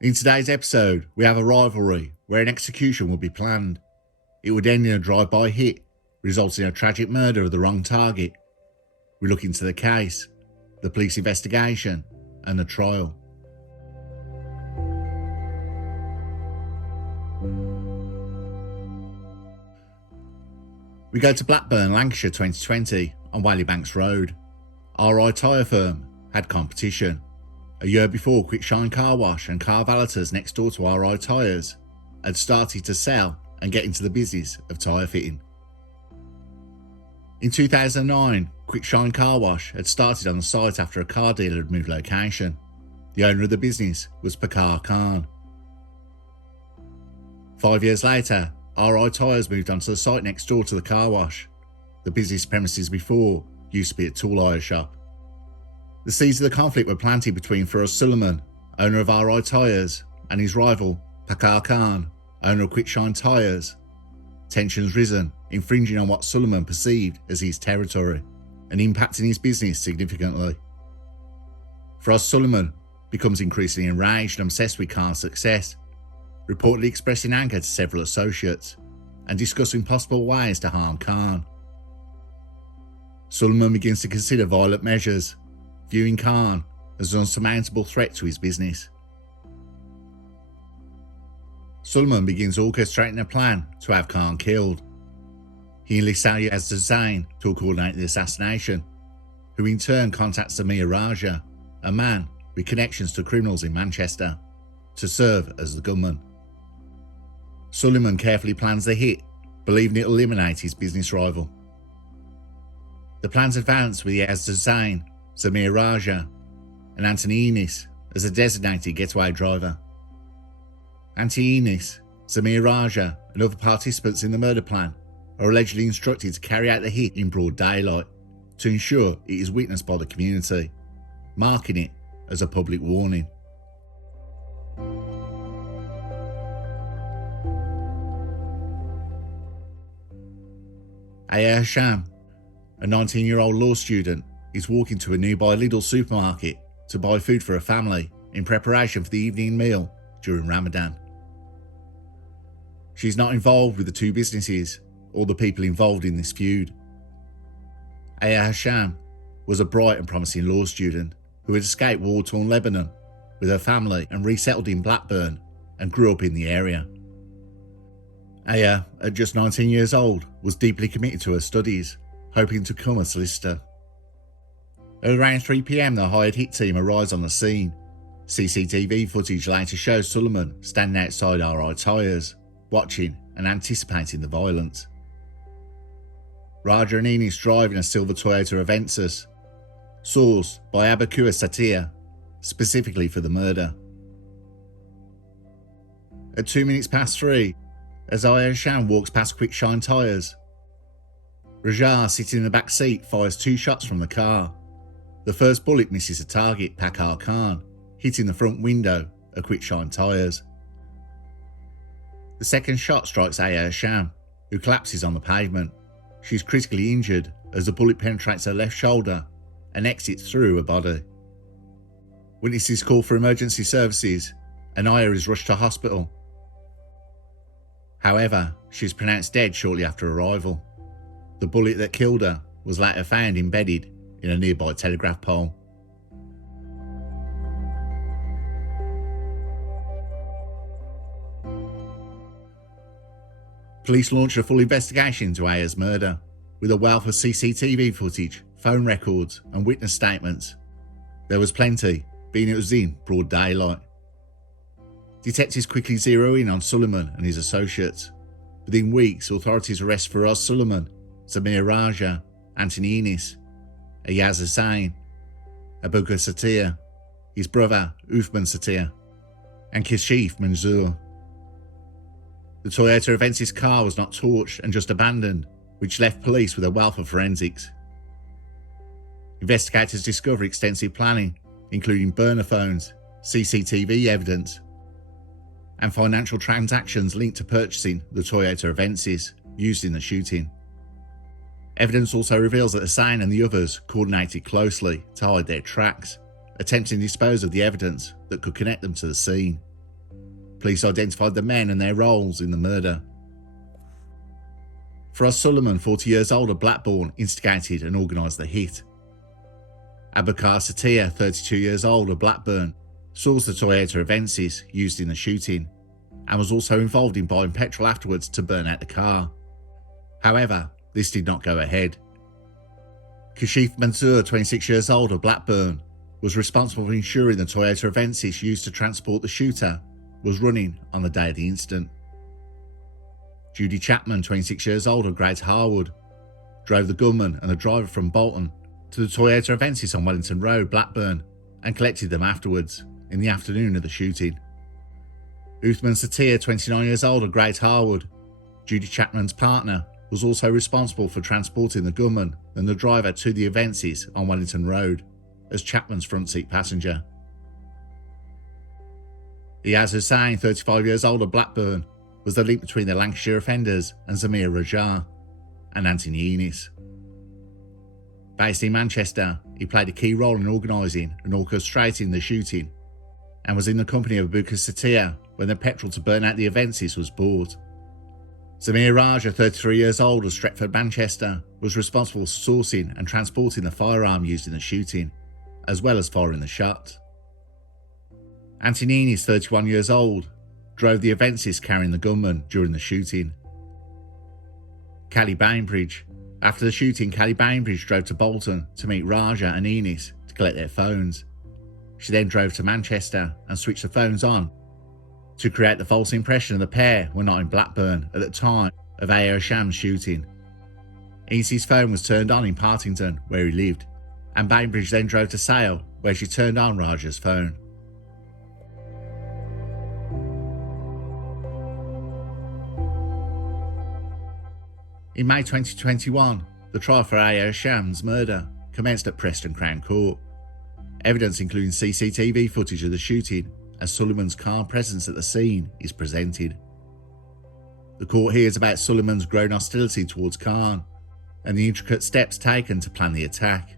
In today's episode, we have a rivalry where an execution would be planned. It would end in a drive-by hit, resulting in a tragic murder of the wrong target. We look into the case, the police investigation, and the trial. We go to Blackburn, Lancashire 2020 on Whaleybanks Road. RI tyre firm had competition. A year before, Quick Shine Car Wash and car valeters next door to RI Tyres had started to sell and get into the business of tyre fitting. In 2009, Quick Shine Car Wash had started on the site after a car dealer had moved location. The owner of the business was Pakar Khan. 5 years later, RI Tyres moved onto the site next door to the car wash. The business premises before used to be a tool hire shop. The seeds of the conflict were planted between Firoz Suleiman, owner of RI Tyres, and his rival, Pakar Khan, owner of Quick Shine Tyres. Tensions risen, infringing on what Suleiman perceived as his territory, and impacting his business significantly. Firoz Suleiman becomes increasingly enraged and obsessed with Khan's success, reportedly expressing anger to several associates, and discussing possible ways to harm Khan. Suleiman begins to consider violent measures, viewing Khan as an unsurmountable threat to his business. Suleiman begins orchestrating a plan to have Khan killed. He enlists Ali Azzain to coordinate the assassination, who in turn contacts Samir Raja, a man with connections to criminals in Manchester, to serve as the gunman. Suleiman carefully plans the hit, believing it will eliminate his business rival. The plans advance with Azzain, Samir Raja, and Anthony Enis as a designated getaway driver. Anthony Enis, Samir Raja, and other participants in the murder plan are allegedly instructed to carry out the hit in broad daylight to ensure it is witnessed by the community, marking it as a public warning. Aya Hasham, a 19-year-old law student, is walking to a nearby Lidl supermarket to buy food for her family in preparation for the evening meal during Ramadan. She's not involved with the two businesses or the people involved in this feud. Aya Hasham was a bright and promising law student who had escaped war-torn Lebanon with her family and resettled in Blackburn and grew up in the area. Aya, at just 19 years old, was deeply committed to her studies, hoping to become a solicitor. At around 3 p.m, the hired hit team arrives on the scene. CCTV footage later shows Suleiman standing outside RI Tyres, watching and anticipating the violence. Raja and Enis drive in a silver Toyota Aventus, sourced by Abakua Satir, specifically for the murder. At 2 minutes past 3, as Aya Hasham walks past Quick Shine Tyres, Raja, sitting in the back seat, fires 2 shots from the car. The first bullet misses a target, Pakar Khan, hitting the front window of Quick Shine Tyres. The second shot strikes Aya Hasham, who collapses on the pavement. She's critically injured as the bullet penetrates her left shoulder and exits through her body. Witnesses call for emergency services and Aya is rushed to hospital. However, she is pronounced dead shortly after arrival. The bullet that killed her was later found embedded in a nearby telegraph pole. Police launched a full investigation into Aya's murder, with a wealth of CCTV footage, phone records and witness statements. There was plenty, being it was in broad daylight. Detectives quickly zero in on Suleiman and his associates. Within weeks, authorities arrest Firoz Suleiman, Samir Raja, Anthony Enis, Ayaz Hussain, Abuka Satir, his brother Uthman Satir, and Kashif Manzoor. The Toyota Aventus car was not torched and just abandoned, which left police with a wealth of forensics. Investigators discovered extensive planning, including burner phones, CCTV evidence, and financial transactions linked to purchasing the Toyota Aventus used in the shooting. Evidence also reveals that Hussain and the others coordinated closely to hide their tracks, attempting to dispose of the evidence that could connect them to the scene. police identified the men and their roles in the murder. Frost Sullivan, 40 years old of Blackburn, instigated and organised the hit. Abubakar Satir, 32 years old of Blackburn, sourced the Toyota Avensis used in the shooting and was also involved in buying petrol afterwards to burn out the car. However, this did not go ahead. Kashif Mansour, 26 years old of Blackburn, was responsible for ensuring the Toyota Avensis used to transport the shooter was running on the day of the incident. Judy Chapman, 26 years old of Great Harwood, drove the gunman and the driver from Bolton to the Toyota Avensis on Wellington Road, Blackburn, and collected them afterwards in the afternoon of the shooting. Uthman Satir, 29 years old of Great Harwood, Judy Chapman's partner, was also responsible for transporting the gunman and the driver to the Avensis on Wellington Road as Chapman's front seat passenger. Iyaz Hussain, 35 years old of Blackburn, was the link between the Lancashire offenders and Zamir Raja and Anthony Ennis. Based in Manchester, he played a key role in organising and orchestrating the shooting and was in the company of Abubakar Satir when the petrol to burn out the Avensis was bought. Zamir Raja, 33 years old of Stretford, Manchester, was responsible for sourcing and transporting the firearm used in the shooting, as well as firing the shot. Anthony Ennis, 31 years old, drove the Avensis carrying the gunman during the shooting. Callie Bainbridge. After the shooting, Callie Bainbridge drove to Bolton to meet Raja and Ennis to collect their phones. She then drove to Manchester and switched the phones on to create the false impression the pair were not in Blackburn at the time of A.O. Sham's shooting. Ennis's phone was turned on in Partington, where he lived, and Bainbridge then drove to Sale, where she turned on Raja's phone. In May 2021, the trial for A.O. Sham's murder commenced at Preston Crown Court. Evidence including CCTV footage of the shooting and Sullivan's calm presence at the scene is presented. The court hears about Sullivan's growing hostility towards Khan and the intricate steps taken to plan the attack.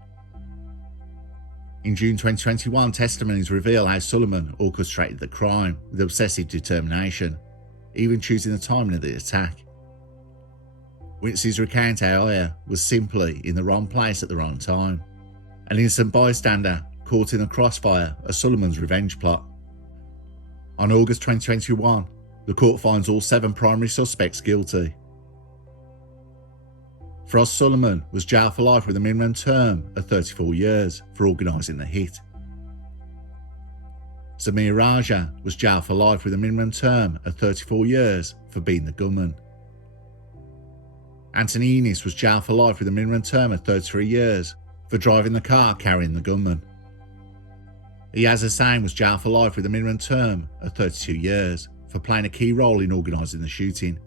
In June 2021, testimonies reveal how Sullivan orchestrated the crime with obsessive determination, even choosing the timing of the attack. Witnesses recount how Aya was simply in the wrong place at the wrong time, an innocent bystander caught in the crossfire of Sullivan's revenge plot. On August 2021, the court finds all 7 primary suspects guilty. Frost Sullivan was jailed for life with a minimum term of 34 years for organising the hit. Zamir Raja was jailed for life with a minimum term of 34 years for being the gunman. Anthony Ennis was jailed for life with a minimum term of 33 years for driving the car carrying the gunman. Iyaz Hussain was jailed for life with a minimum term of 32 years for playing a key role in organising the shooting.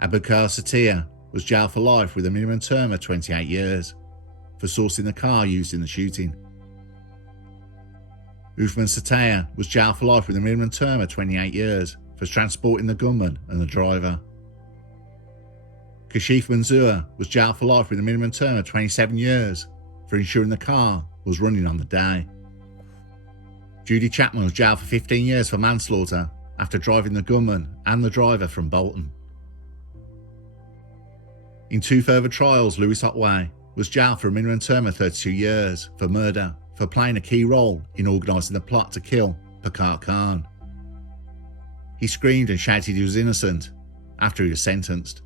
Abubakar Satir was jailed for life with a minimum term of 28 years for sourcing the car used in the shooting. Uthman Satir was jailed for life with a minimum term of 28 years for transporting the gunman and the driver. Kashif Mansour was jailed for life with a minimum term of 27 years for ensuring the car was running on the day. Judy Chapman was jailed for 15 years for manslaughter after driving the gunman and the driver from Bolton. In 2 further trials, Lewis Otway was jailed for a minimum term of 32 years for murder for playing a key role in organising the plot to kill Pakar Khan. He screamed and shouted he was innocent after he was sentenced.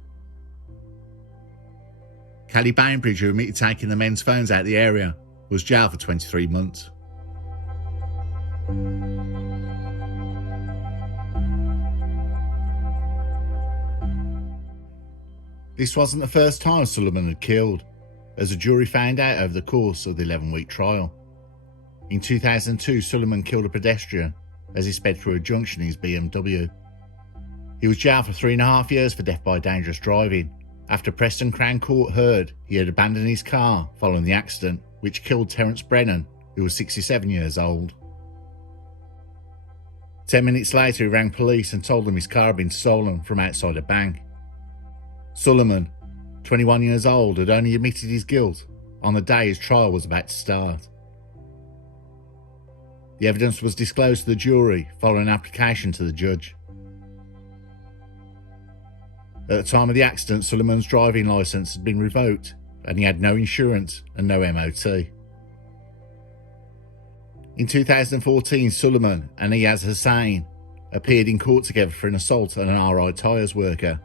Callie Bainbridge, who admitted taking the men's phones out of the area, was jailed for 23 months. This wasn't the first time Sullivan had killed, as a jury found out over the course of the 11-week trial. In 2002, Sullivan killed a pedestrian as he sped through a junction in his BMW. He was jailed for 3.5 years for death by dangerous driving, after Preston Crown Court heard he had abandoned his car following the accident, which killed Terence Brennan, who was 67 years old. 10 minutes later, he rang police and told them his car had been stolen from outside a bank. Sullivan, 21 years old, had only admitted his guilt on the day his trial was about to start. The evidence was disclosed to the jury following an application to the judge. At the time of the accident, Sullivan's driving licence had been revoked and he had no insurance and no MOT. In 2014, Sullivan and Iyaz Hussain appeared in court together for an assault on an RI Tyres worker.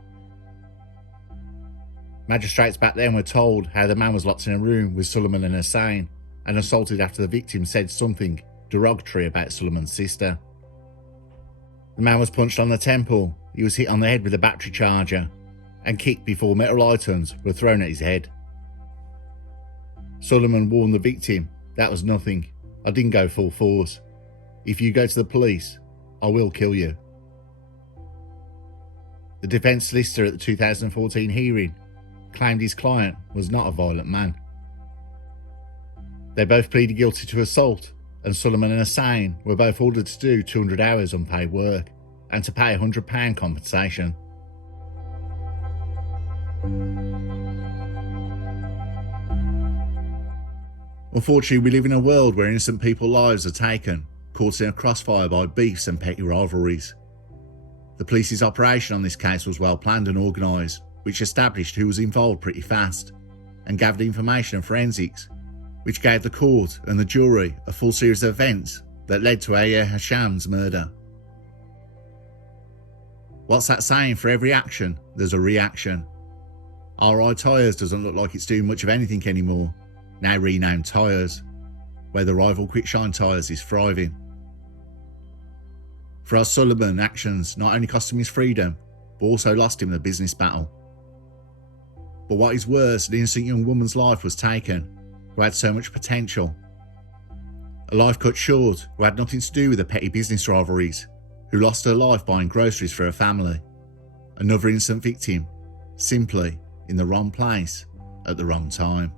Magistrates back then were told how the man was locked in a room with Sullivan and Hussain and assaulted after the victim said something derogatory about Sullivan's sister. The man was punched on the temple, he was hit on the head with a battery charger, and kicked before metal items were thrown at his head. Sullivan warned the victim, "That was nothing. I didn't go full force. If you go to the police, I will kill you." The defence solicitor at the 2014 hearing claimed his client was not a violent man. They both pleaded guilty to assault, and Sullivan and Hussain were both ordered to do 200 hours unpaid work and to pay £100 compensation. Unfortunately, we live in a world where innocent people's lives are taken, caught in a crossfire by beefs and petty rivalries. The police's operation on this case was well planned and organised, which established who was involved pretty fast, and gathered information and forensics, which gave the court and the jury a full series of events that led to Aya Hasham's murder. What's that saying? For every action, there's a reaction. RI Tyres doesn't look like it's doing much of anything anymore, now renamed Tyres, where the rival Quickshine Tyres is thriving. For us, Sullivan, actions not only cost him his freedom, but also lost him the business battle. But what is worse, an innocent young woman's life was taken, who had so much potential. A life cut short, who had nothing to do with the petty business rivalries, who lost her life buying groceries for her family. Another innocent victim, simply in the wrong place at the wrong time.